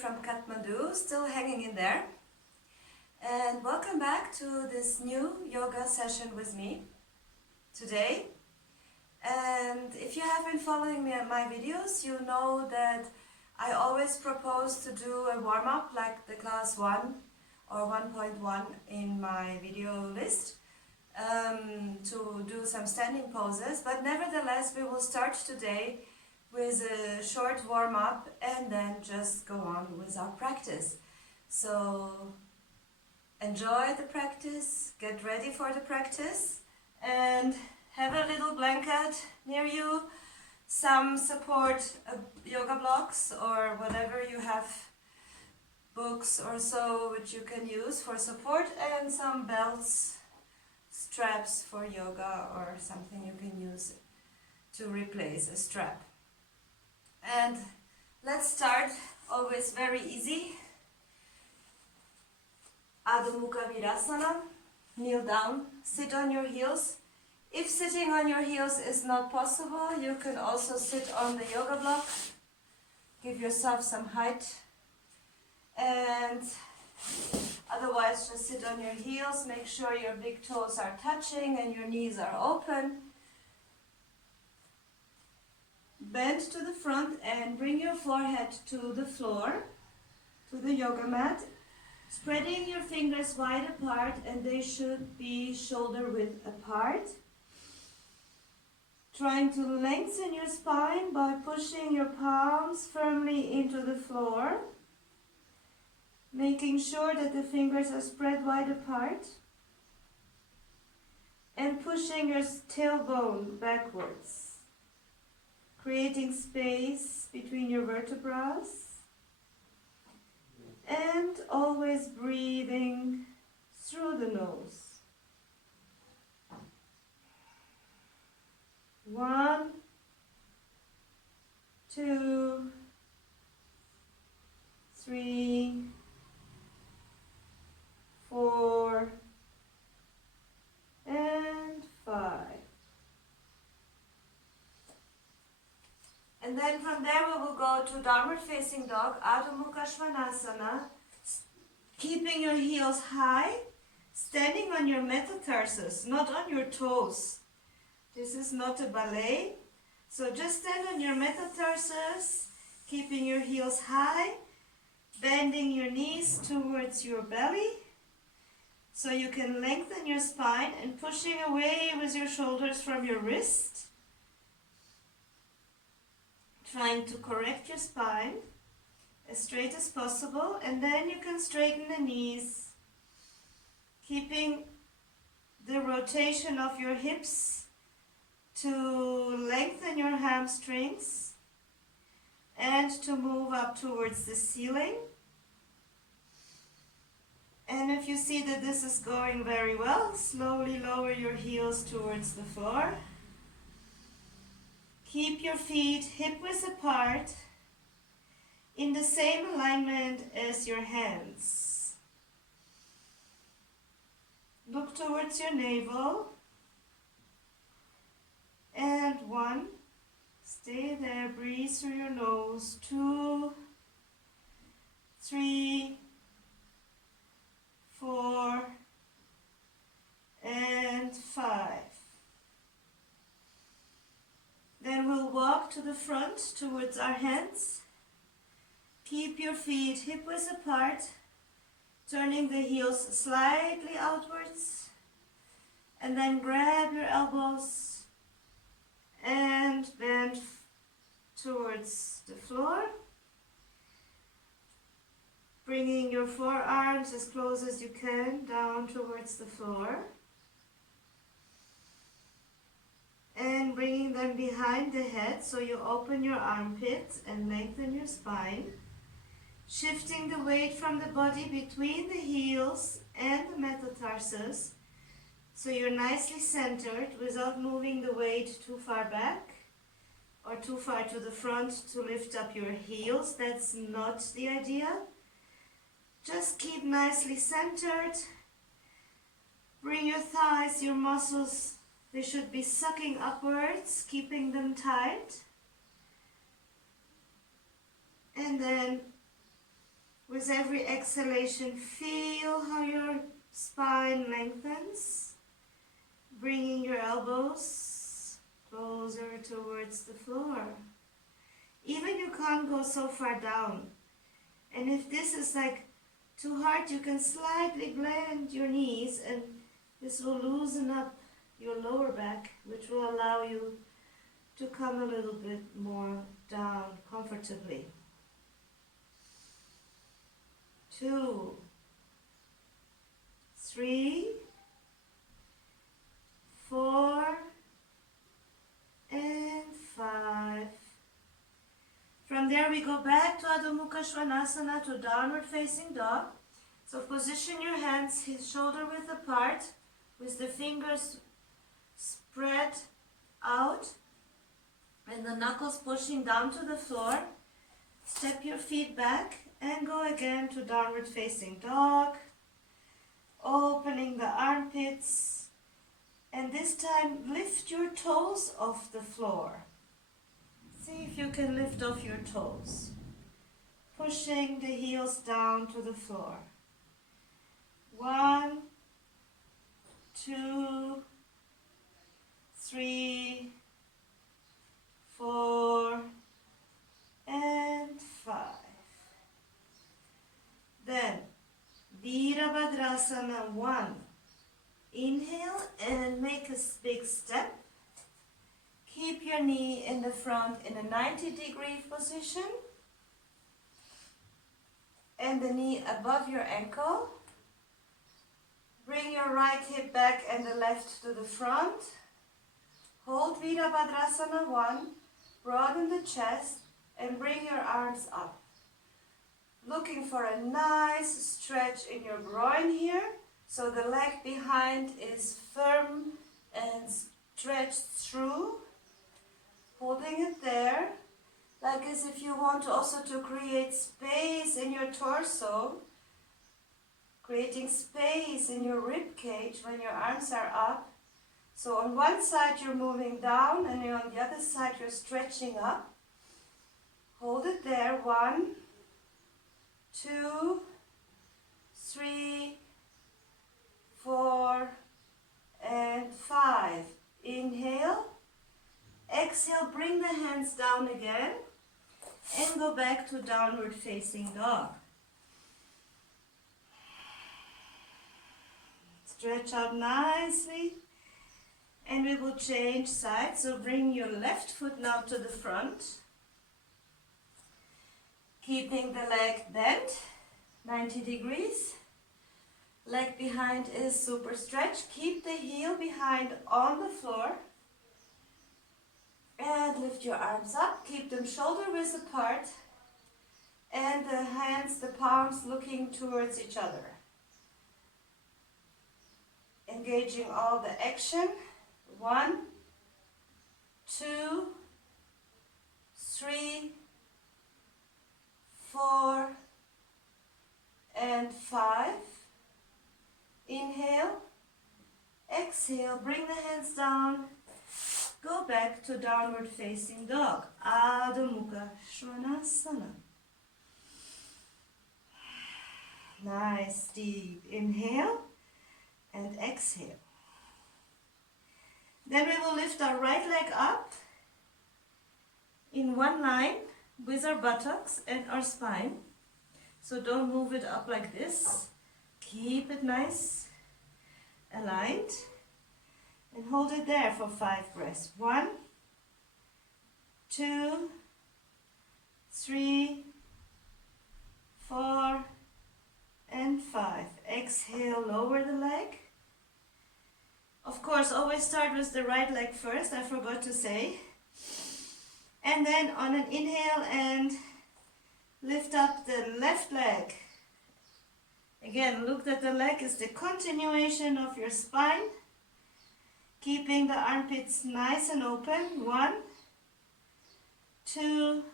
from Kathmandu, still hanging in there. And welcome back to this new yoga session with me today. And if you have been following me on my videos, you know that I always propose to do a warm-up like the class 1 or 1.1 in my video list to do some standing poses. But nevertheless, we will start today with a short warm-up and then just go on with our practice. So enjoy the practice, get ready for the practice, and have a little blanket near you, some support yoga blocks or whatever you have, books or so which you can use for support, and some belts, straps for yoga or something you can use to replace a strap. And let's start, always very easy. Adho Mukha Virasana, kneel down, sit on your heels. If sitting on your heels is not possible, you can also sit on the yoga block. Give yourself some height. And otherwise just sit on your heels, make sure your big toes are touching and your knees are open. Bend to the front and bring your forehead to the floor, to the yoga mat, spreading your fingers wide apart, and they should be shoulder width apart. Trying to lengthen your spine by pushing your palms firmly into the floor, making sure that the fingers are spread wide apart, and pushing your tailbone backwards, creating space between your vertebrae, and always breathing through the nose. 1, 2, 3, 4, and 5. And then from there we will go to downward facing dog, Adho Mukha Svanasana, keeping your heels high, standing on your metatarsus, not on your toes. This is not a ballet, so just stand on your metatarsus, keeping your heels high, bending your knees towards your belly, so you can lengthen your spine and pushing away with your shoulders from your wrist. Trying to correct your spine as straight as possible, and then you can straighten the knees, keeping the rotation of your hips to lengthen your hamstrings and to move up towards the ceiling. And if you see that this is going very well, slowly lower your heels towards the floor. Keep your feet hip-width apart in the same alignment as your hands. Look towards your navel. And 1, stay there, breathe through your nose. 2, 3, 4, and 5. Then we'll walk to the front towards our hands. Keep your feet hip-width apart, turning the heels slightly outwards, and then grab your elbows and bend towards the floor, bringing your forearms as close as you can down towards the floor, and bringing them behind the head so you open your armpits and lengthen your spine, shifting the weight from the body between the heels and the metatarsus so you're nicely centered without moving the weight too far back or too far to the front to lift up your heels. That's not the idea. Just keep nicely centered. Bring your thighs, your muscles, they should be sucking upwards, keeping them tight. And then With every exhalation, feel how your spine lengthens, bringing your elbows closer towards the floor. Even you can't go so far down. And if this is like too hard, you can slightly bend your knees, and this will loosen up your lower back, which will allow you to come a little bit more down comfortably. 2, 3, 4, and 5. From there we go back to Adho Mukha Svanasana, to downward facing dog. So position your hands shoulder width apart, with the fingers spread out and the knuckles pushing down to the floor. Step your feet back and go again to downward facing dog, opening the armpits, and this time lift your toes off the floor. See if you can lift off your toes, pushing the heels down to the floor. 1, 2, 3, 4, and 5. Then Virabhadrasana 1. Inhale and make a big step. Keep your knee in the front in a 90-degree position and the knee above your ankle. Bring your right hip back and the left to the front. Hold Virabhadrasana 1, broaden the chest and bring your arms up. Looking for a nice stretch in your groin here, so the leg behind is firm and stretched through. Holding it there, like as if you want also to create space in your torso, creating space in your rib cage when your arms are up. So on one side you're moving down and on the other side you're stretching up. Hold it there. 1, 2, 3, 4, and 5. Inhale. Exhale, bring the hands down again and go back to downward facing dog. Stretch out nicely and we will change sides. So bring your left foot now to the front, keeping the leg bent 90 degrees. Leg behind is super stretched. Keep the heel behind on the floor. And lift your arms up. Keep them shoulder width apart. And the hands, the palms looking towards each other. Engaging all the action. 1, 2, 3, 4, and 5. Inhale. Exhale. Bring the hands down. Go back to downward facing dog. Adho Mukha Svanasana. Nice deep inhale and exhale. Then we will lift our right leg up in one line with our buttocks and our spine. So don't move it up like this. Keep it nice, aligned. And hold it there for 5 breaths. 1, 2, 3, 4, and 5. Exhale, lower the leg. Of course, always start with the right leg first, I forgot to say. And then on an inhale and lift up the left leg. Again, look that the leg is the continuation of your spine. Keeping the armpits nice and open. 1, 2,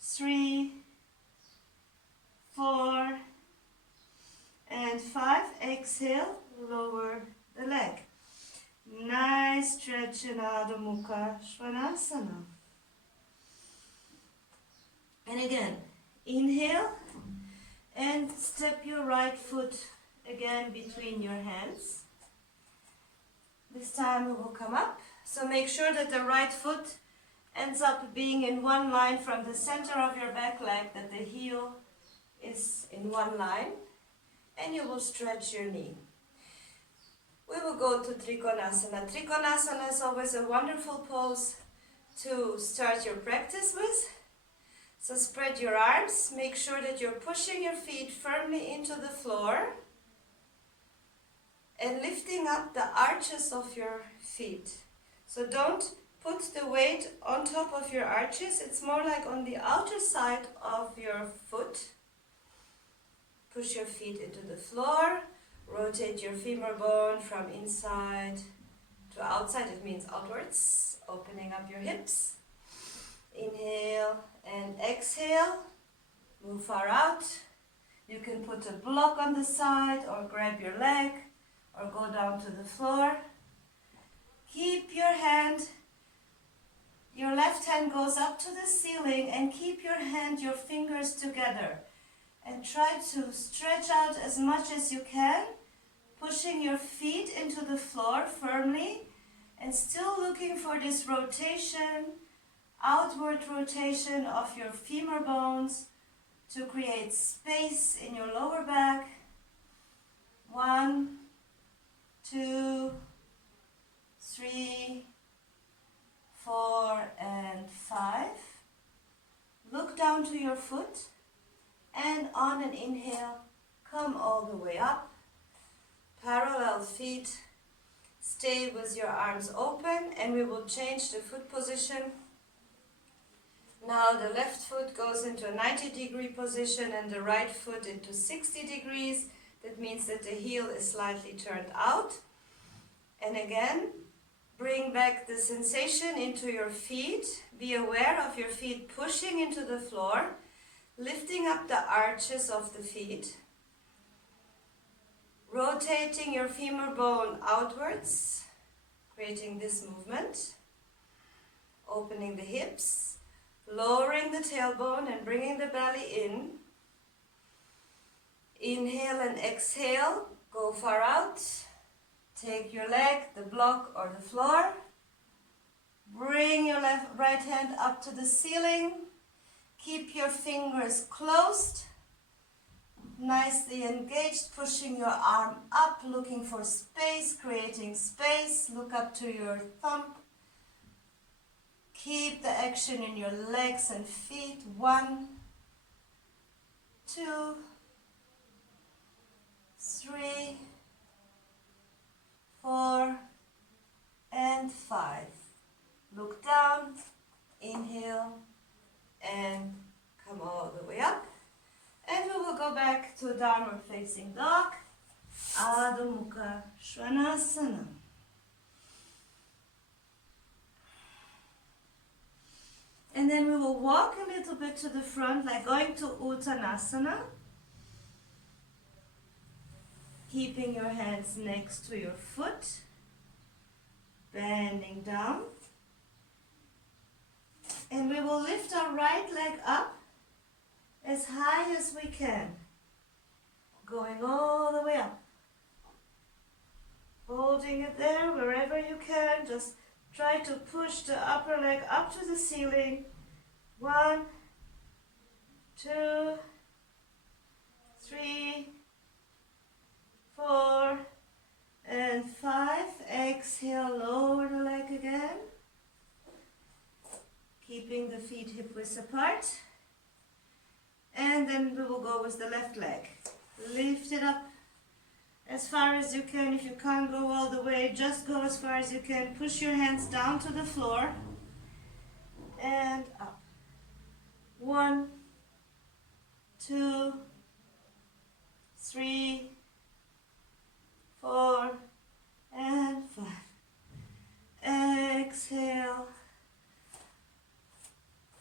3, 4, and 5. Exhale, lower the leg. Nice stretch in Adho Mukha Svanasana. And again, inhale, And step your right foot again between your hands. This time we will come up. So make sure that the right foot ends up being in one line from the center of your back leg, that the heel is in one line, and you will stretch your knee. We will go to Trikonasana. Trikonasana is always a wonderful pose to start your practice with. So spread your arms, make sure that you're pushing your feet firmly into the floor and lifting up the arches of your feet. So don't put the weight on top of your arches, it's more like on the outer side of your foot. Push your feet into the floor, rotate your femur bone from inside to outside, it means outwards, opening up your hips. Inhale and exhale, move far out. You can put a block on the side or grab your leg or go down to the floor. Keep your left hand goes up to the ceiling and keep your fingers together. And try to stretch out as much as you can, pushing your feet into the floor firmly and still looking for this rotation, outward rotation of your femur bones to create space in your lower back. 1, 2, 3, 4, and 5. Look down to your foot. And on an inhale, come all the way up. Parallel feet. Stay with your arms open and we will change the foot position. Now the left foot goes into a 90-degree position and the right foot into 60 degrees. That means that the heel is slightly turned out. And again, bring back the sensation into your feet. Be aware of your feet pushing into the floor. Lifting up the arches of the feet, rotating your femur bone outwards, creating this movement, opening the hips, lowering the tailbone and bringing the belly in. Inhale and exhale, go far out, take your leg, the block or the floor, bring your right hand up to the ceiling. Keep your fingers closed, nicely engaged, pushing your arm up, looking for space, creating space. Look up to your thumb. Keep the action in your legs and feet. 1, 2, 3, 4, and 5. Look down, inhale, and come all the way up. And we will go back to downward facing dog, Adho Mukha Svanasana. And then we will walk a little bit to the front, like going to Uttanasana. Keeping your hands next to your foot, bending down. And we will lift our right leg up as high as we can, going all the way up. Holding it there wherever you can, just try to push the upper leg up to the ceiling. 1, 2, 3, 4, and 5. Exhale, lower the leg again. Keeping the feet hip width apart. And then we will go with the left leg. Lift it up as far as you can. If you can't go all the way, just go as far as you can. Push your hands down to the floor. And up. 1, 2, 3, 4, and 5. Exhale.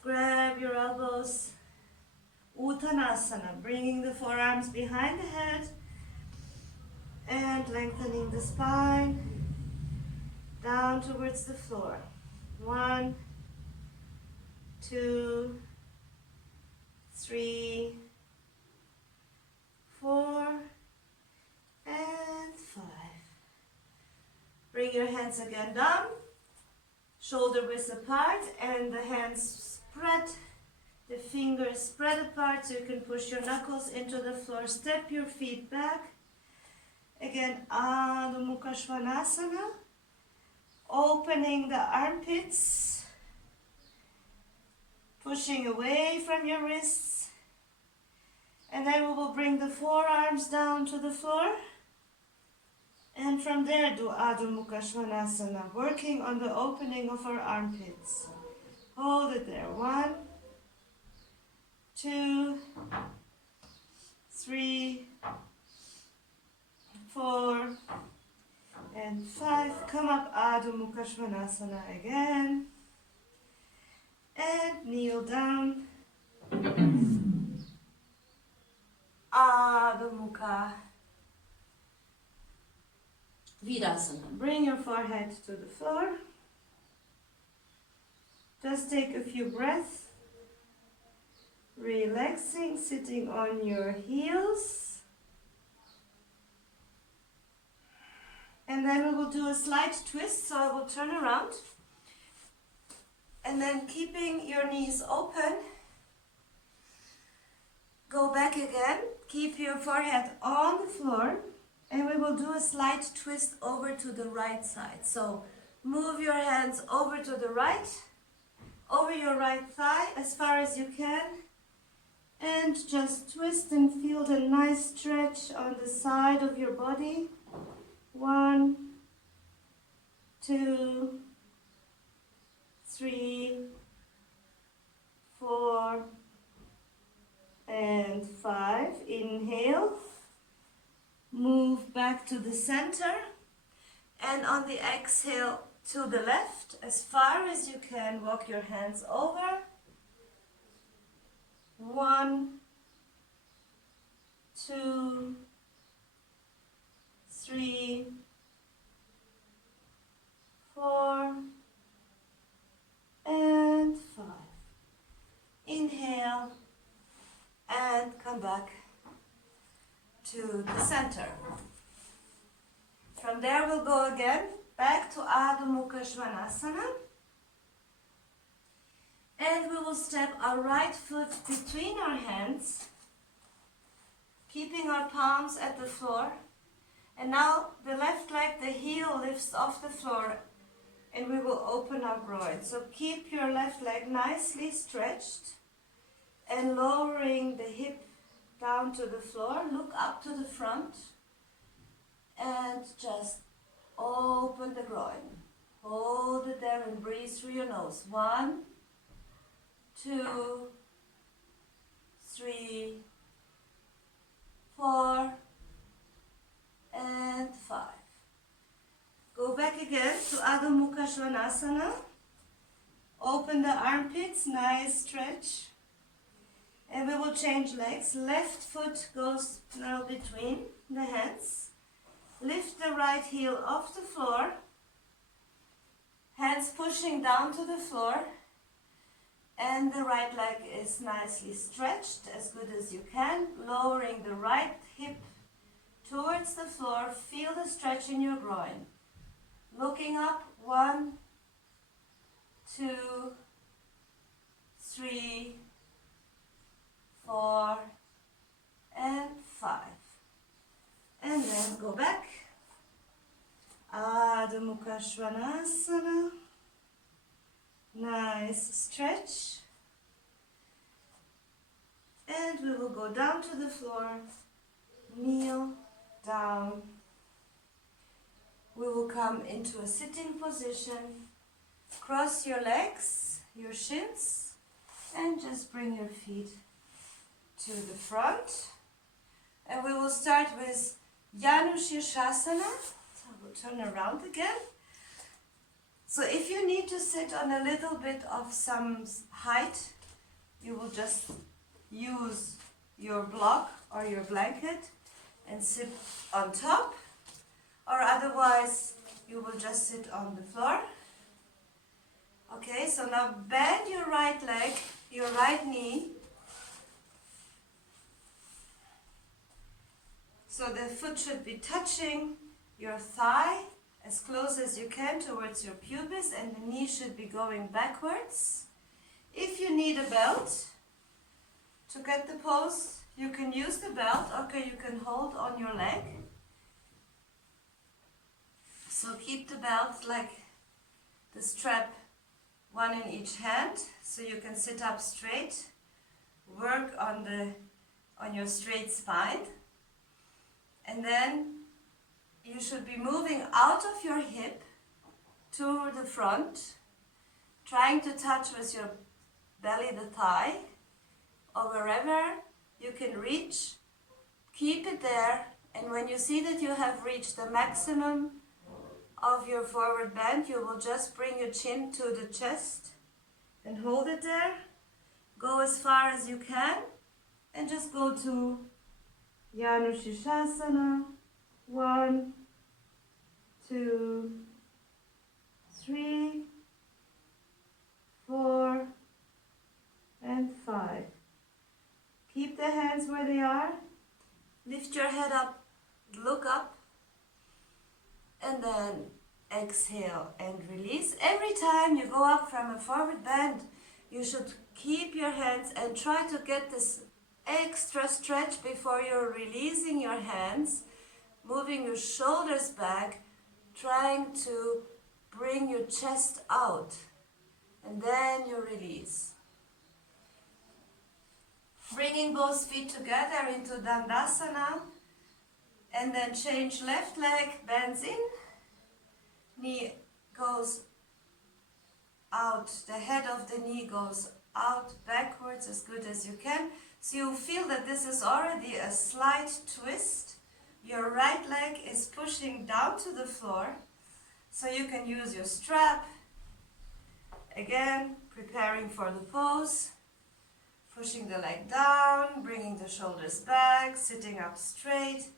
Grab your elbows. Uttanasana, bringing the forearms behind the head and lengthening the spine down towards the floor. 1, 2, 3, 4, and 5. Bring your hands again down, shoulder width apart, and the hands spread, the fingers spread apart so you can push your knuckles into the floor. Step your feet back. Again, Adho Mukha Svanasana. Opening the armpits, pushing away from your wrists, and then we will bring the forearms down to the floor, and from there do Adho Mukha Svanasana, working on the opening of our armpits. Hold it there. 1, 2, 3, 4, and 5. Come up, Adho Mukha Svanasana again. And kneel down. Adho Mukha Vidasana. Bring your forehead to the floor. Just take a few breaths. Relaxing, sitting on your heels. And then we will do a slight twist, so I will turn around. And then keeping your knees open, go back again, keep your forehead on the floor, and we will do a slight twist over to the right side. So move your hands over to the right, over your right thigh as far as you can, and just twist and feel the nice stretch on the side of your body. 1, 2, 3, 4, and 5. Inhale. Move back to the center. And on the exhale to the left, as far as you can, walk your hands over. 1, 2, 3, 4, and 5. Inhale and come back to the center. From there we'll go again back to Adho Mukha Svanasana. And we will step our right foot between our hands, keeping our palms at the floor. And now the left leg, the heel lifts off the floor, and we will open our groin. So keep your left leg nicely stretched and lowering the hip down to the floor. Look up to the front and just open the groin. Hold it there and breathe through your nose. 1, 2, 3, 4, and 5. Go back again to Adho Mukha Svanasana. Open the armpits, nice stretch. And we will change legs. Left foot goes now between the hands. Lift the right heel off the floor. Hands pushing down to the floor. And the right leg is nicely stretched, as good as you can. Lowering the right hip towards the floor. Feel the stretch in your groin. Looking up. 1, 2, 3, 4, and 5. And then go back. Adho Mukha Svanasana. Nice stretch. And we will go down to the floor. Kneel down. We will come into a sitting position. Cross your legs, your shins, and just bring your feet to the front. And we will start with Shavasana. So we'll turn around again. So if you need to sit on a little bit of some height, you will just use your block or your blanket and sit on top. Or otherwise, you will just sit on the floor. Okay, so now bend your right leg, your right knee. So the foot should be touching your thigh as close as you can towards your pubis, and the knee should be going backwards. If you need a belt to get the pose, you can use the belt, okay, you can hold on your leg. So keep the belt like the strap, one in each hand, so you can sit up straight. Work on your straight spine. And then you should be moving out of your hip to the front, trying to touch with your belly the thigh, or wherever you can reach. Keep it there, and when you see that you have reached the maximum of your forward bend, you will just bring your chin to the chest and hold it there. Go as far as you can and just go to Shavasana. 1, 2, 3, 4, and 5. Keep the hands where they are. Lift your head up, look up, and then exhale and release. Every time you go up from a forward bend, you should keep your hands and try to get this extra stretch before you're releasing your hands, moving your shoulders back, trying to bring your chest out, and then you release. Bringing both feet together into Uttanasana, and then change left leg, bends in, knee goes out, the head of the knee goes out backwards as good as you can. So you feel that this is already a slight twist. Your right leg is pushing down to the floor, so you can use your strap. Again, preparing for the pose, pushing the leg down, bringing the shoulders back, sitting up straight.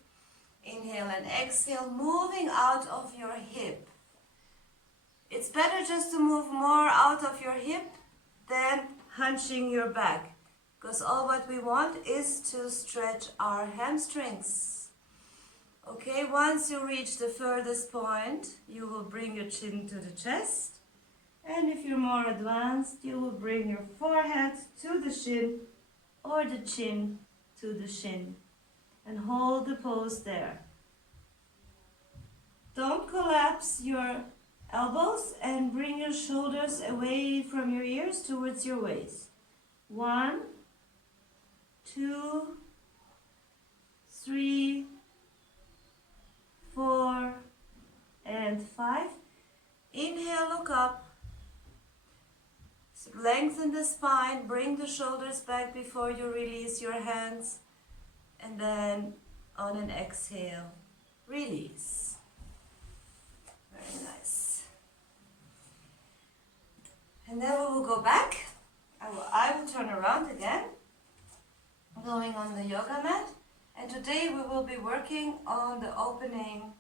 Inhale and exhale, moving out of your hip. It's better just to move more out of your hip than hunching your back, because all what we want is to stretch our hamstrings. Okay, once you reach the furthest point, you will bring your chin to the chest. And if you're more advanced, you will bring your forehead to the shin or the chin to the shin. And hold the pose there. Don't collapse your elbows and bring your shoulders away from your ears towards your waist. 1, 2, 3, 4, and 5. Inhale, look up. Lengthen the spine, bring the shoulders back before you release your hands. And then on an exhale, release. Very nice. And then we will go back. I will turn around again, going on the yoga mat. And today we will be working on the opening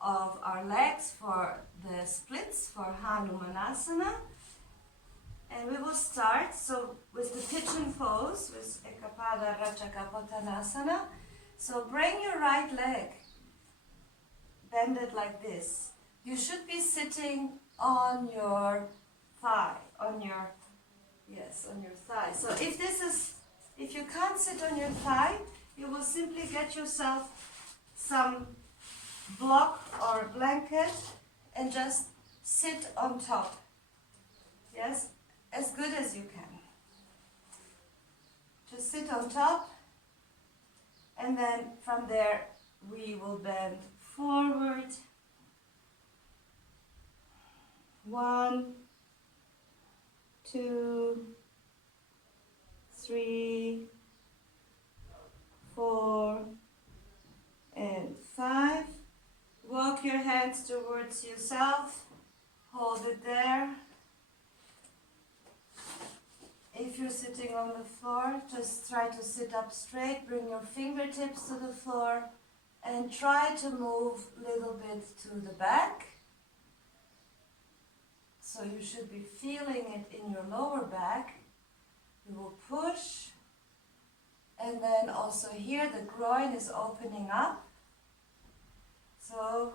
of our legs for the splits for Hanumanasana. And we will start with the Pigeon Pose, with Paschimottanasana. So bring your right leg, bend it like this. You should be sitting on your thigh, on your thigh. So if you can't sit on your thigh, you will simply get yourself some block or blanket and just sit on top. Yes? As good as you can. Just sit on top, and then from there we will bend forward. 1, 2, 3, 4, and 5. Walk your hands towards yourself. Hold it there. If you're sitting on the floor, just try to sit up straight, bring your fingertips to the floor, and try to move a little bit to the back. So you should be feeling it in your lower back. You will push And then also here the groin is opening up. So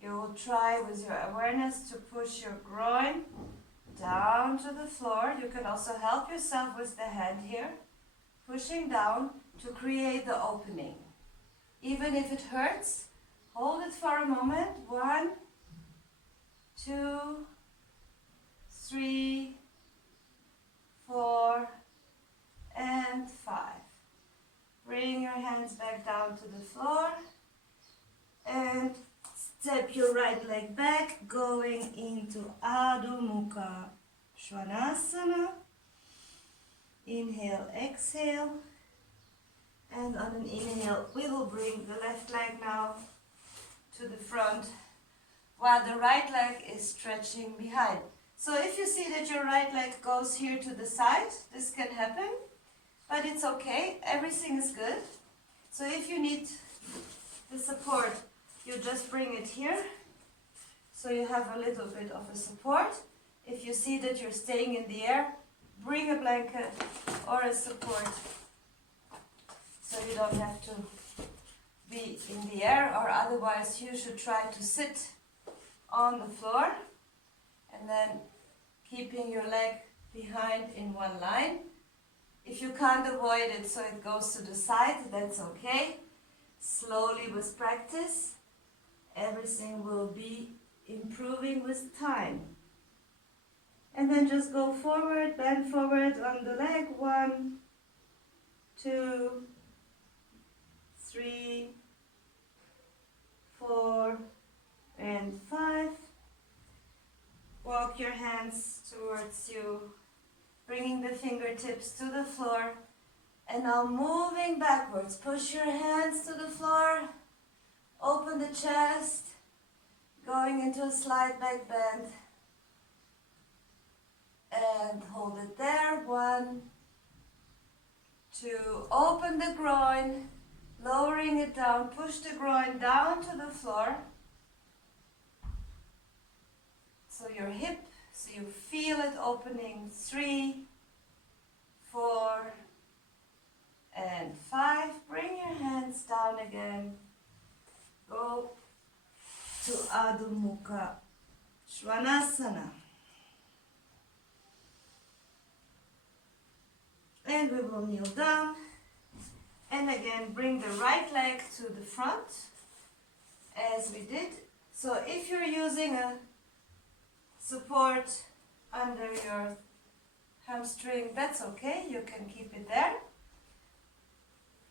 you will try with your awareness to push your groin down to the floor. You can also help yourself with the hand here, pushing down to create the opening. Even if it hurts, hold it for a moment. 1, 2, 3, 4, and 5. Bring your hands back down to the floor and step your right leg back, going into Adho Mukha Svanasana. Inhale, exhale. And on an inhale, we will bring the left leg now to the front, while the right leg is stretching behind. So if you see that your right leg goes here to the side, this can happen, but it's okay, everything is good. So if you need the support, you just bring it here, so you have a little bit of a support. If you see that you're staying in the air, bring a blanket or a support, so you don't have to be in the air, or otherwise you should try to sit on the floor and then keeping your leg behind in one line. If you can't avoid it so it goes to the side, that's okay. Slowly with practice, everything will be improving with time. And then just go forward, bend forward on the leg. 1, 2, 3, 4, and 5. Walk your hands towards you, bringing the fingertips to the floor. And now moving backwards, push your hands to the floor, open the chest, going into a slight back bend. And hold it there. 1, 2, open the groin, lowering it down, push the groin down to the floor. So your hip, so you feel it opening. 3, 4, and 5. Bring your hands down again. Go to Adho Mukha Svanasana. And we will kneel down. And again, bring the right leg to the front, as we did. So if you're using a support under your hamstring, that's okay, you can keep it there.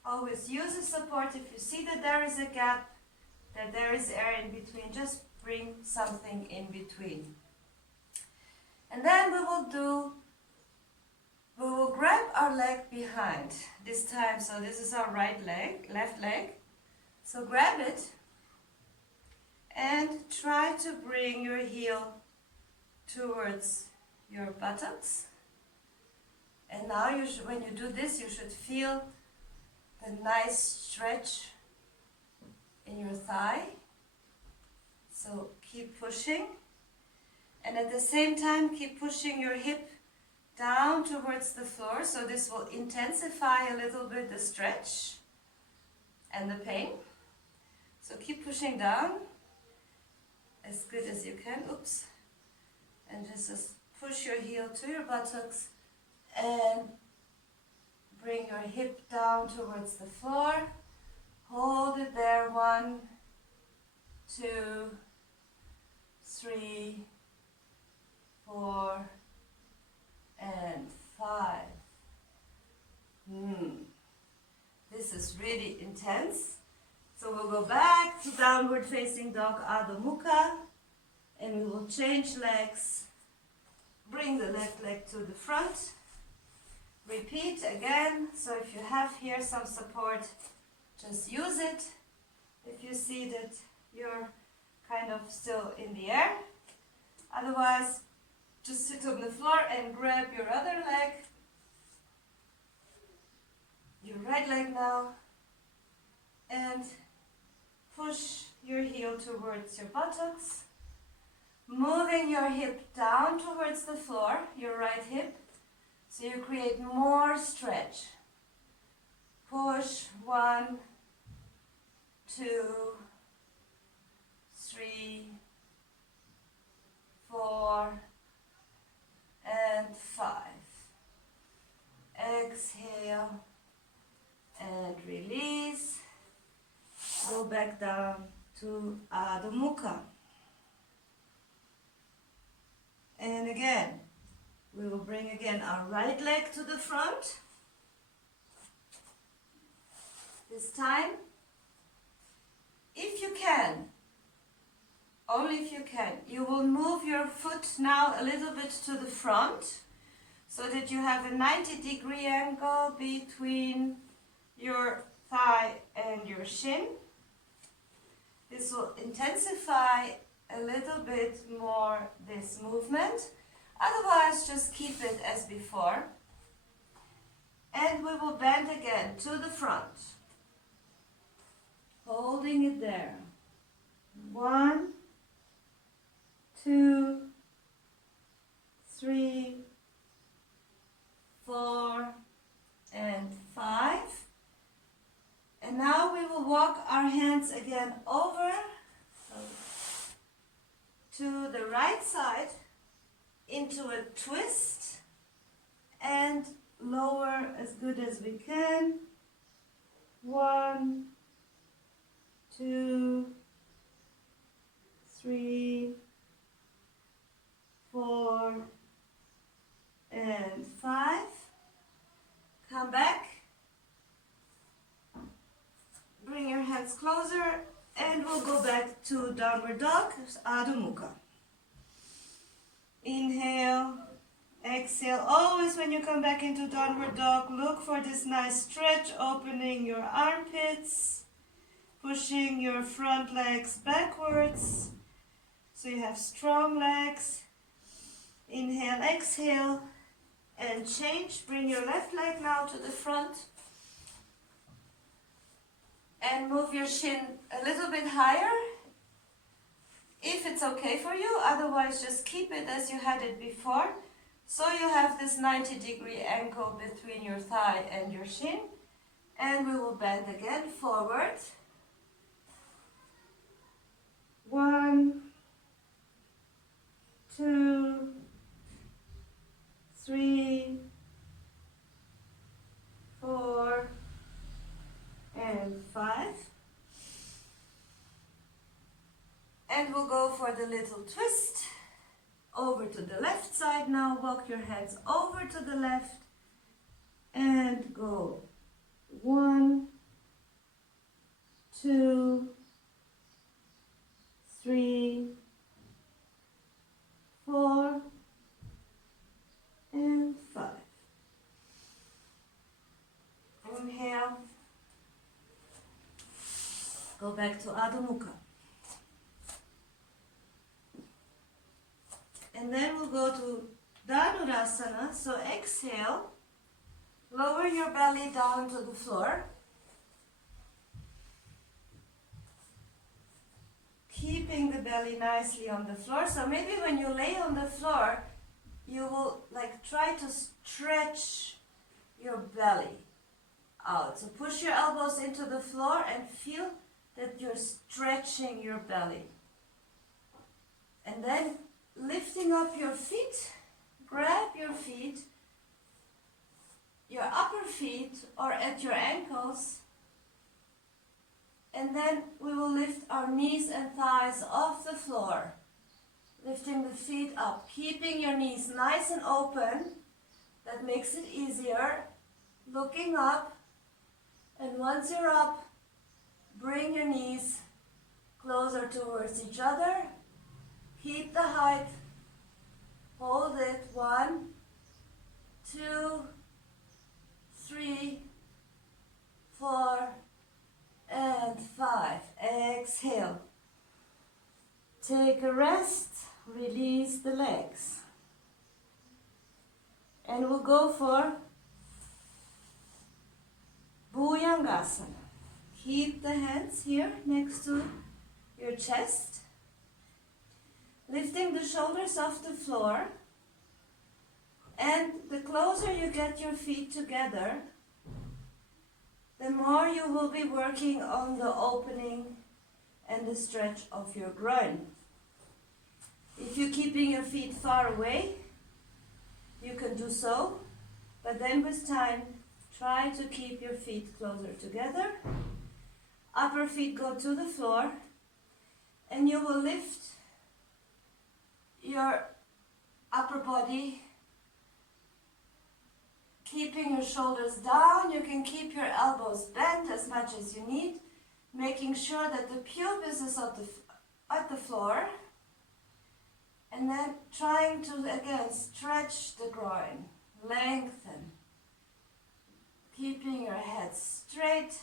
Always use a support. If you see that there is a gap, that there is air in between, just bring something in between. And then we will grab our leg behind this time. So this is our right leg, left leg. So grab it and try to bring your heel towards your buttocks. And now when you do this, you should feel the nice stretch in your thigh. So keep pushing. And at the same time, keep pushing your hip down towards the floor. So this will intensify a little bit the stretch and the pain. So keep pushing down as good as you can. Oops. And just push your heel to your buttocks and bring your hip down towards the floor. Hold it there. 1, 2, 3, 4, and 5. This is really intense. So we'll go back to downward facing dog, Adho Mukha, and we will change legs. Bring the left leg to the front. Repeat again. So if you have here some support, just use it. If you see that you're kind of still in the air. Otherwise, just sit on the floor and grab your other leg. Your right leg now. And push your heel towards your buttocks. Moving your hip down towards the floor, your right hip. So you create more stretch. Push. 1, 2, 3, 4, and 5. Exhale and release. Go back down to Adho Mukha. And again, we will bring again our right leg to the front. This time, if you can, only if you can, you will move your foot now a little bit to the front so that you have a 90-degree angle between your thigh and your shin. This will intensify a little bit more this movement. Otherwise, just keep it as before. And we will bend again to the front. Holding it there. 1, 2, 3, 4, and 5. And now we will walk our hands again over to the right side into a twist and lower as good as we can. 1, 2, 3, 4, and 5. Come back. Bring your hands closer and we'll go back to downward dog, Adho Mukha. Inhale, exhale. Always when you come back into downward dog, look for this nice stretch, opening your armpits, pushing your front legs backwards so you have strong legs. Inhale, exhale, and change. Bring your left leg now to the front. And move your shin a little bit higher, if it's okay for you. Otherwise, just keep it as you had it before. So you have this 90-degree angle between your thigh and your shin. And we will bend again forward. 1, 2, 3, 4, and 5. And we'll go for the little twist over to the left side now. Walk your hands over to the left and go 1, 2, 3, 4, and 5. Inhale. Go back to Adho Mukha. And then we'll go to Dhanurasana. So exhale, lower your belly down to the floor. Keeping the belly nicely on the floor. So maybe when you lay on the floor, you will try to stretch your belly out. So push your elbows into the floor and feel that you're stretching your belly. And then lifting up your feet, grab your feet, your upper feet or at your ankles, and then we will lift our knees and thighs off the floor, lifting the feet up, keeping your knees nice and open. That makes it easier. Looking up, and once you're up, bring your knees closer towards each other. Keep the height. Hold it. 1, 2, 3, 4, and 5. Exhale. Take a rest. Release the legs. And we'll go for Bhujangasana. Keep the hands here next to your chest. Lifting the shoulders off the floor. And the closer you get your feet together, the more you will be working on the opening and the stretch of your groin. If you're keeping your feet far away, you can do so, but then with time, try to keep your feet closer together. Upper feet go to the floor, and you will lift your upper body, keeping your shoulders down. You can keep your elbows bent as much as you need, making sure that the pubis is at the floor, and then trying to again stretch the groin, lengthen, keeping your head straight.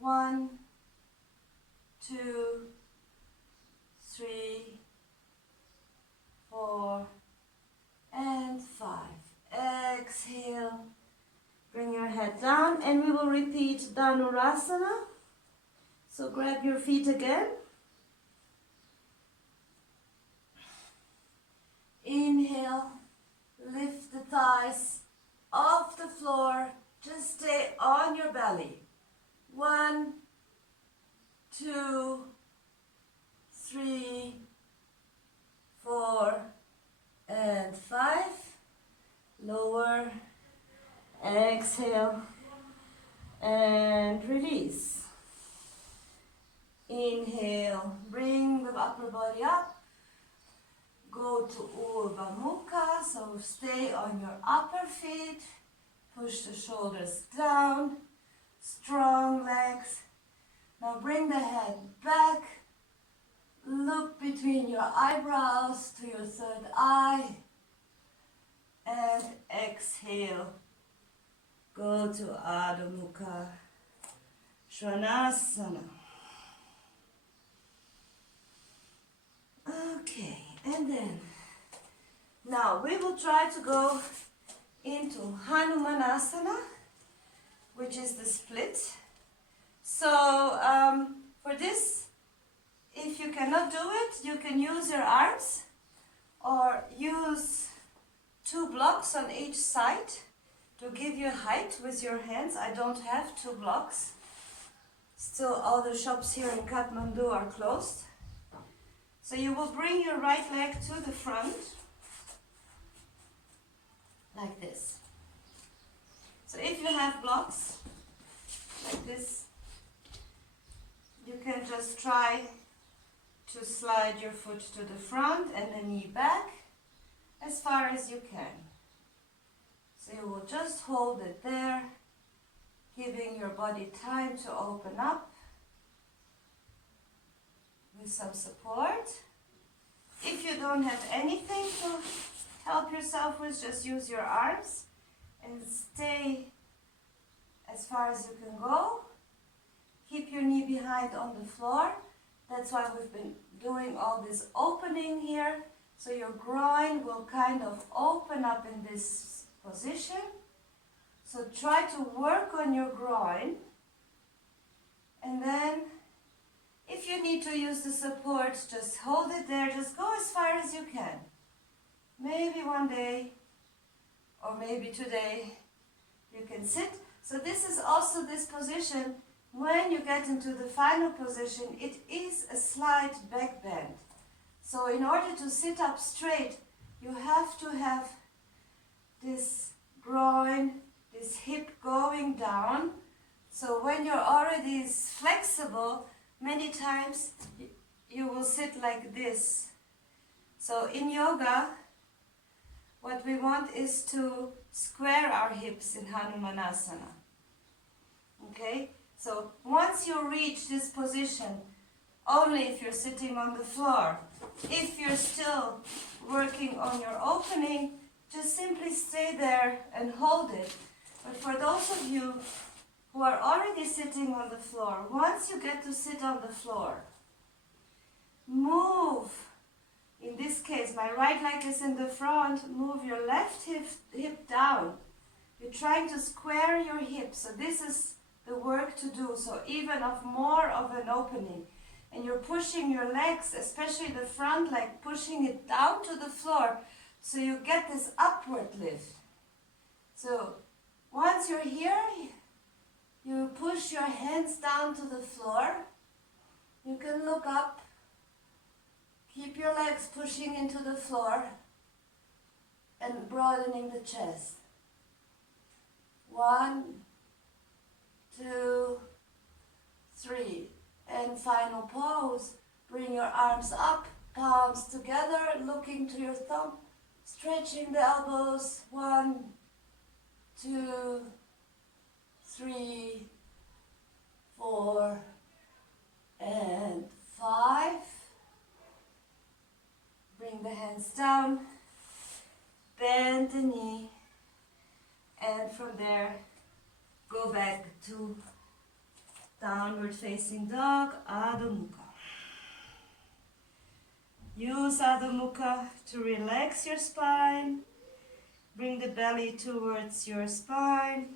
1, 2, 3, 4, and 5. Exhale. Bring your head down, and we will repeat Dhanurasana. So grab your feet again. Inhale. Lift the thighs off the floor. Just stay on your belly. 1, 2, 3, 4, and 5. Lower. Exhale. And release. Inhale. Bring the upper body up. Go to Urdhva Mukha. So stay on your upper feet. Push the shoulders down. Strong legs. Now bring the head back. Look between your eyebrows to your third eye. And exhale. Go to Adho Mukha. Svanasana. Okay, and then now we will try to go into Hanumanasana, which is the split. So for this, if you cannot do it, you can use your arms or use 2 blocks on each side to give you height with your hands. I don't have 2 blocks. Still, all the shops here in Kathmandu are closed. So you will bring your right leg to the front, like this. So if you have blocks, like this, you can just try to slide your foot to the front and the knee back as far as you can. So you will just hold it there, giving your body time to open up with some support. If you don't have anything to help yourself with, just use your arms and stay as far as you can go. Keep your knee behind on the floor. That's why we've been doing all this opening here. So your groin will kind of open up in this position. So try to work on your groin. And then if you need to use the support, just hold it there. Just go as far as you can. Maybe one day, or maybe today, you can sit. So this is also this position. When you get into the final position, it is a slight back bend. So in order to sit up straight, you have to have this groin, this hip going down. So when you're already flexible, many times you will sit like this. So in yoga, what we want is to square our hips in Hanumanasana. Okay? So once you reach this position, only if you're sitting on the floor, if you're still working on your opening, just simply stay there and hold it. But for those of you who are already sitting on the floor, once you get to sit on the floor, move. In this case, my right leg is in the front. Move your left hip down. You're trying to square your hips. So this is the work to do. So even of more of an opening. And you're pushing your legs, especially the front leg, pushing it down to the floor. So you get this upward lift. So once you're here, You push your hands down to the floor. You can look up. Keep your legs pushing into the floor and broadening the chest. 1, 2, 3. And final pose. Bring your arms up, palms together, looking to your thumb, stretching the elbows. 1, 2, 3, 4, and 5. Bring the hands down, bend the knee, and from there go back to downward facing dog, Adho Mukha. Use Adho Mukha to relax your spine. Bring the belly towards your spine.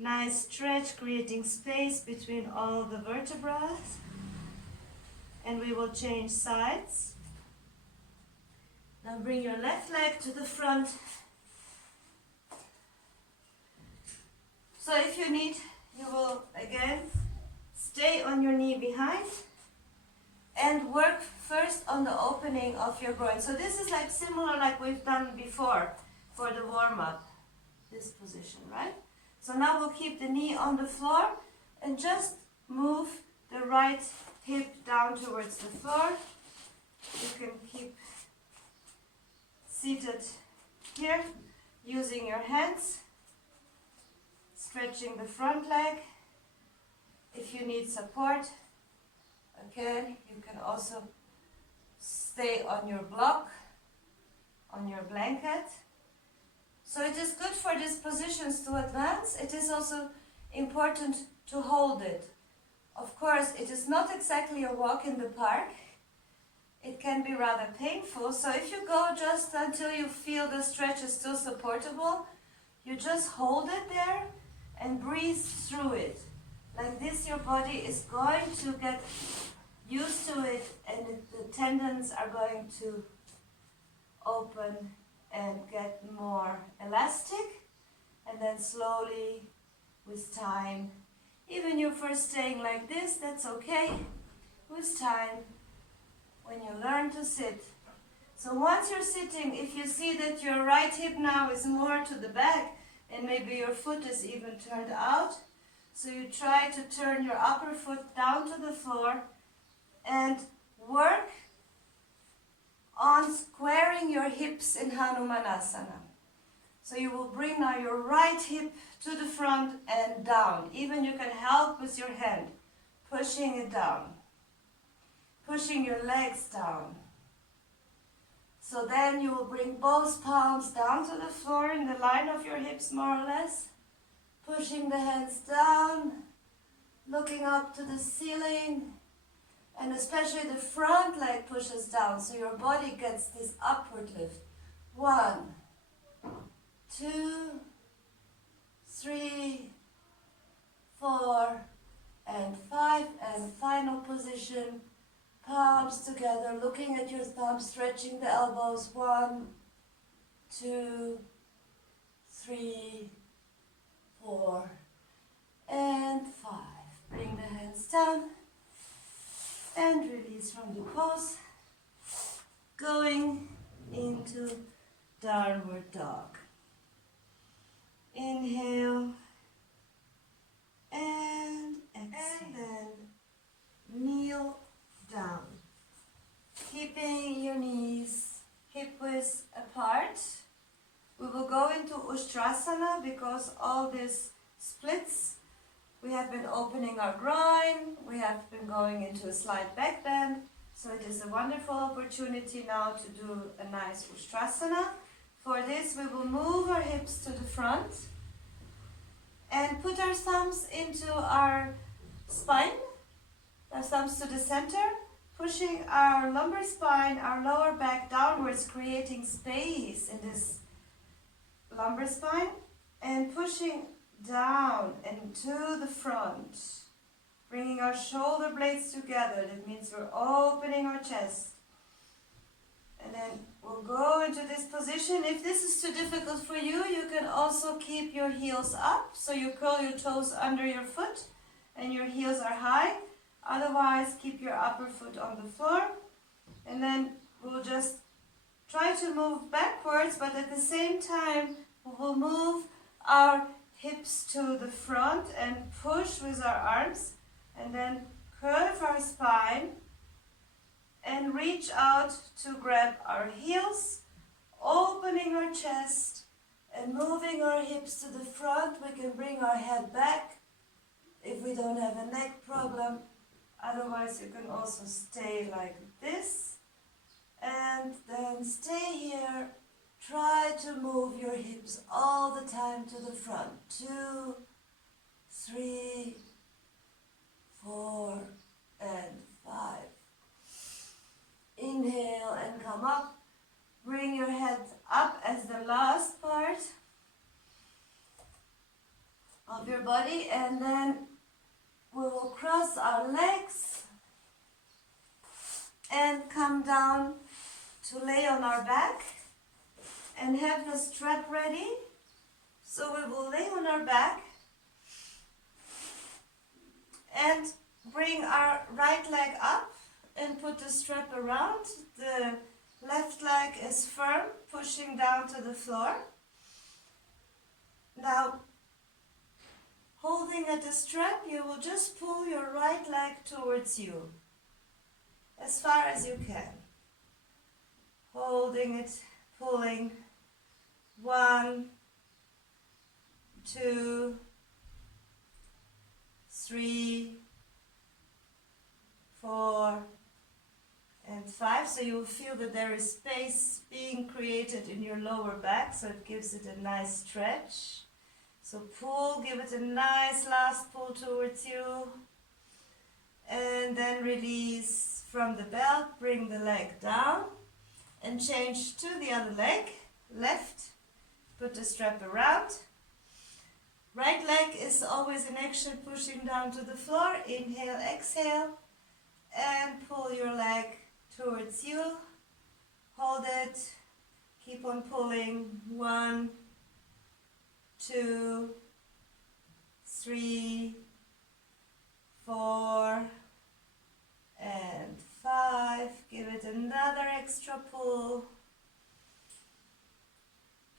Nice stretch, creating space between all the vertebrae. And we will change sides. Now bring your left leg to the front. So if you need, you will again stay on your knee behind and work first on the opening of your groin. So this is like similar like we've done before for the warm-up, this position, right? So now we'll keep the knee on the floor and just move the right hip down towards the floor. You can keep seated here using your hands, stretching the front leg. If you need support, again, you can also stay on your block, on your blanket. So it is good for these positions to advance. It is also important to hold it. Of course, it is not exactly a walk in the park. It can be rather painful. So if you go just until you feel the stretch is still supportable, you just hold it there and breathe through it. Like this, your body is going to get used to it, and the tendons are going to open and get more elastic, and then slowly with time, even you first staying like this, that's okay. With time, when you learn to sit. So once you're sitting, if you see that your right hip now is more to the back and maybe your foot is even turned out, so you try to turn your upper foot down to the floor and work on squaring your hips in Hanumanasana. So you will bring now your right hip to the front and down. Even you can help with your hand, pushing it down, pushing your legs down. So then you will bring both palms down to the floor in the line of your hips more or less, pushing the hands down, looking up to the ceiling, and especially the front leg pushes down, so your body gets this upward lift. 1, 2, 3, 4, and 5, and final position. Palms together, looking at your thumbs, stretching the elbows. 1, 2, 3, 4, and 5. Bring the hands down and release from the pose. Going into downward dog. Inhale and exhale. And then kneel down. Keeping your knees hip width apart. We will go into Uttanasana because all these splits, we have been opening our groin, we have been going into a slight back bend, so it is a wonderful opportunity now to do a nice Uttanasana. For this, we will move our hips to the front and put our thumbs into our spine, our thumbs to the center, pushing our lumbar spine, our lower back downwards, creating space in this lumbar spine, and pushing down and to the front, bringing our shoulder blades together. That means we're opening our chest. And then we'll go into this position. If this is too difficult for you, you can also keep your heels up. So you curl your toes under your foot and your heels are high. Otherwise, keep your upper foot on the floor. And then we'll just try to move backwards, but at the same time, we will move our hips to the front and push with our arms. And then curve our spine and reach out to grab our heels, opening our chest and moving our hips to the front. We can bring our head back if we don't have a neck problem. Otherwise, you can also stay like this. And then stay here. Try to move your hips all the time to the front. 2, 3, 4, and 5. Inhale and come up. Bring your head up as the last part of your body, and then we will cross our legs and come down to lay on our back and have the strap ready. So we will lay on our back and bring our right leg up and put the strap around. The left leg is firm, pushing down to the floor. Now, holding at the strap, you will just pull your right leg towards you as far as you can. Holding it, pulling. 1, 2, 3, 4, and 5. So you will feel that there is space being created in your lower back, so it gives it a nice stretch. So pull, give it a nice last pull towards you. And then release from the belt, bring the leg down and change to the other leg, left. Put the strap around. Right leg is always in action, pushing down to the floor. Inhale, exhale, and pull your leg towards you. Hold it. Keep on pulling. 1, 2, 3, 4, and 5. Give it another extra pull.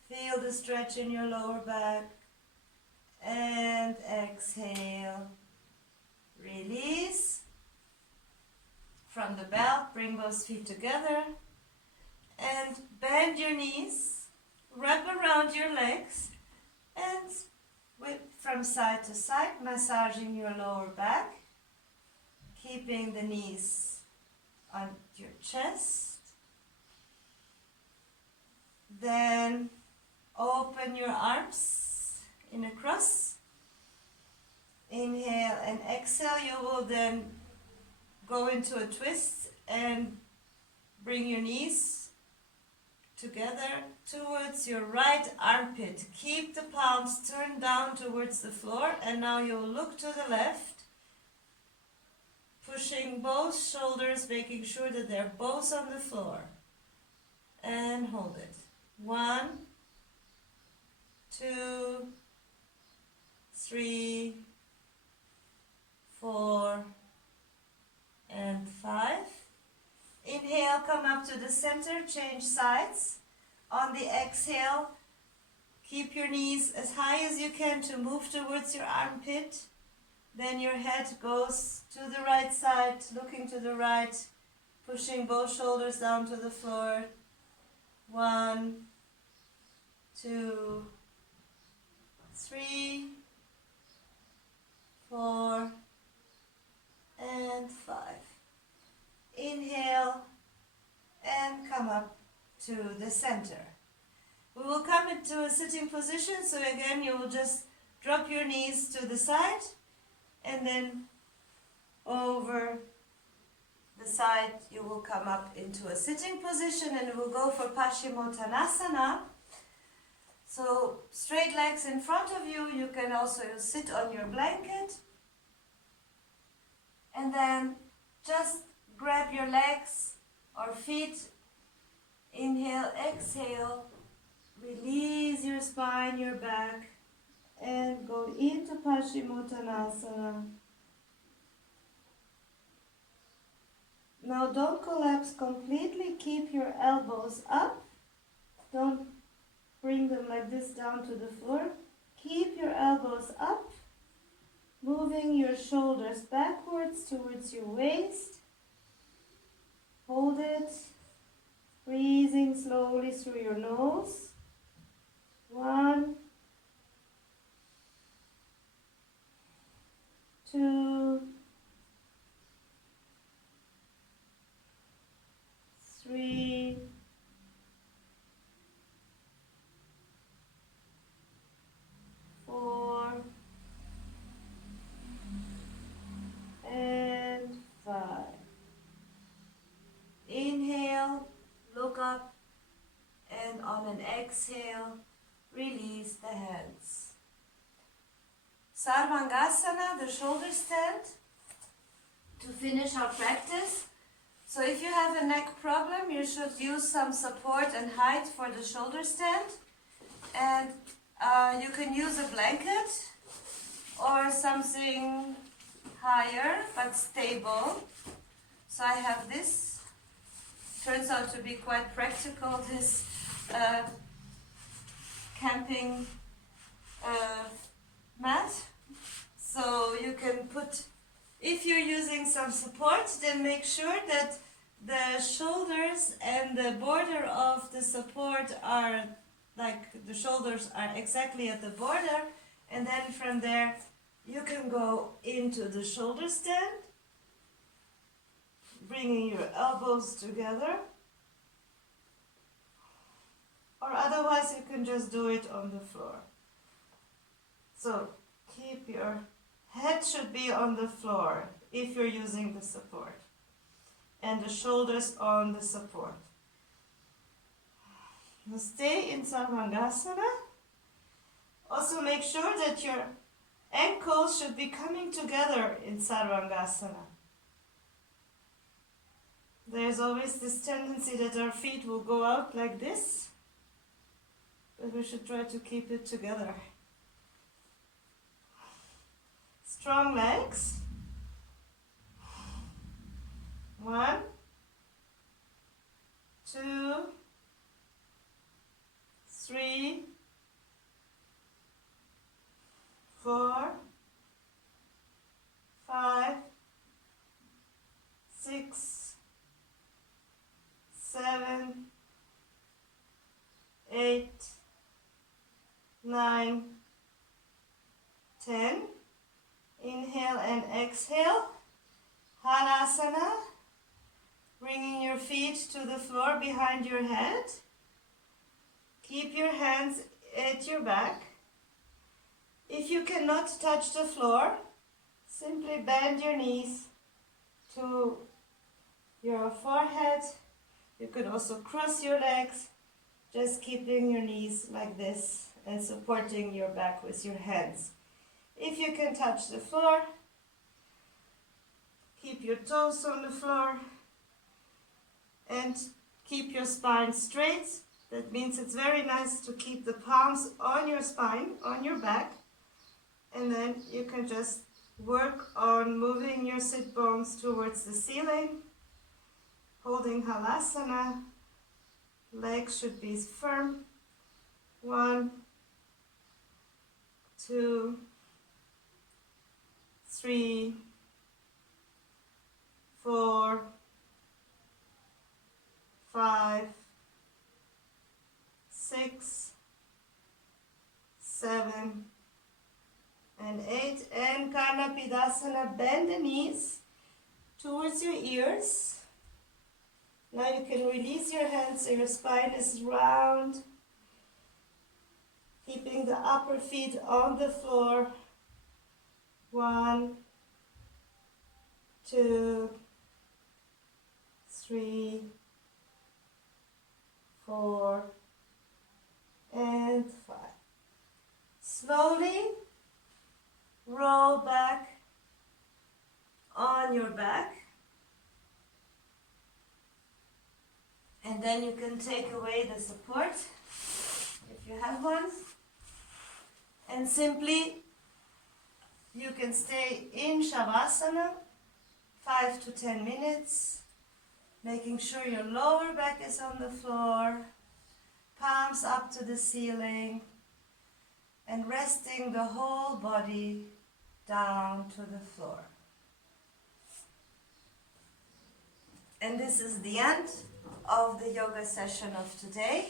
Feel the stretch in your lower back. And exhale. Release. From the belt, bring both feet together. And bend your knees. Wrap around your legs. And whip from side to side, massaging your lower back. Keeping the knees on your chest. Then open your arms in a cross. Inhale and exhale. You will then go into a twist and bring your knees together towards your right armpit. Keep the palms turned down towards the floor, and now you'll look to the left, pushing both shoulders, making sure that they're both on the floor, and hold it. 1, 2, 3, 4, and 5. Inhale, come up to the center, change sides. On the exhale, keep your knees as high as you can to move towards your armpit. Then your head goes to the right side, looking to the right, pushing both shoulders down to the floor. 1, 2, 3, 4, and 5. Inhale and come up to the center. We will come into a sitting position, so again you will just drop your knees to the side and then over the side you will come up into a sitting position, and we'll go for Paschimottanasana. So straight legs in front of you. You can also sit on your blanket and then just grab your legs or feet Inhale, exhale, release your spine, your back, and go into Paschimottanasana. Now don't collapse completely, keep your elbows up. Don't bring them like this down to the floor. Keep your elbows up, moving your shoulders backwards towards your waist. Hold it, breathing slowly through your nose. 1, 2, 3, 4, and 5. Inhale, look up, and on an exhale, release the hands. Sarvangasana, the shoulder stand, to finish our practice. So if you have a neck problem, you should use some support and height for the shoulder stand. And you can use a blanket or something higher but stable. So I have this. Turns out to be quite practical, this camping mat. So you can put, if you're using some support, then make sure that the shoulders and the border of the support are like the shoulders are exactly at the border, and then from there you can go into the shoulder stand, bringing your elbows together, or otherwise you can just do it on the floor. So keep your head should be on the floor if you're using the support, and the shoulders on the support. Now stay in Sarvangasana. Also make sure that your ankles should be coming together in Sarvangasana. There's always this tendency that our feet will go out like this, but we should try to keep it together. Strong legs. 1, 2, 3, 4, 5, 6, 7, 8, 9, 10. Inhale and exhale. Hanumanasana. Bringing your feet to the floor behind your head. Keep your hands at your back. If you cannot touch the floor, simply bend your knees to your forehead. You could also cross your legs, just keeping your knees like this and supporting your back with your hands. If you can touch the floor, keep your toes on the floor and keep your spine straight. That means it's very nice to keep the palms on your spine, on your back, and then you can just work on moving your sit bones towards the ceiling, holding Hanumanasana. Legs should be firm. 1, 2, 3, 4, 5, 6, 7, and 8. And Karnapidasana, bend the knees towards your ears. Now you can release your hands so your spine is round, keeping the upper feet on the floor. 1, 2, 3, 4, and 5. Slowly roll back on your back and And then you can take away the support, if you have one. And simply, you can stay in Shavasana 5 to 10 minutes, making sure your lower back is on the floor, palms up to the ceiling, and resting the whole body down to the floor. And this is the end of the yoga session of today.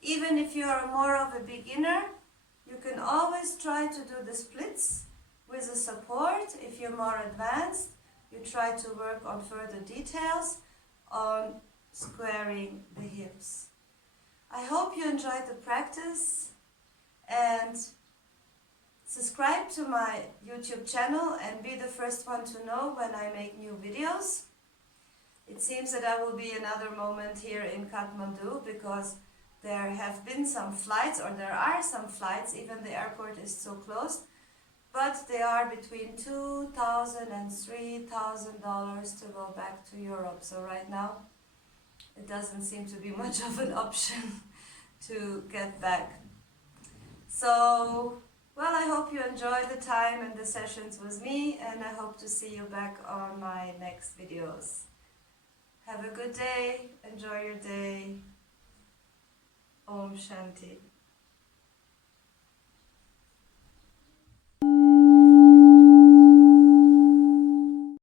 Even if you are more of a beginner, you can always try to do the splits with a support. If you're more advanced, you try to work on further details on squaring the hips. I hope you enjoyed the practice, and subscribe to my YouTube channel and be the first one to know when I make new videos. It seems that I will be another moment here in Kathmandu because there have been some flights, or there are some flights, even the airport is so closed, but they are between $2,000 and $3,000 to go back to Europe. So right now it doesn't seem to be much of an option to get back. So, well, I hope you enjoy the time and the sessions with me, and I hope to see you back on my next videos. Have a good day, enjoy your day. Om Shanti.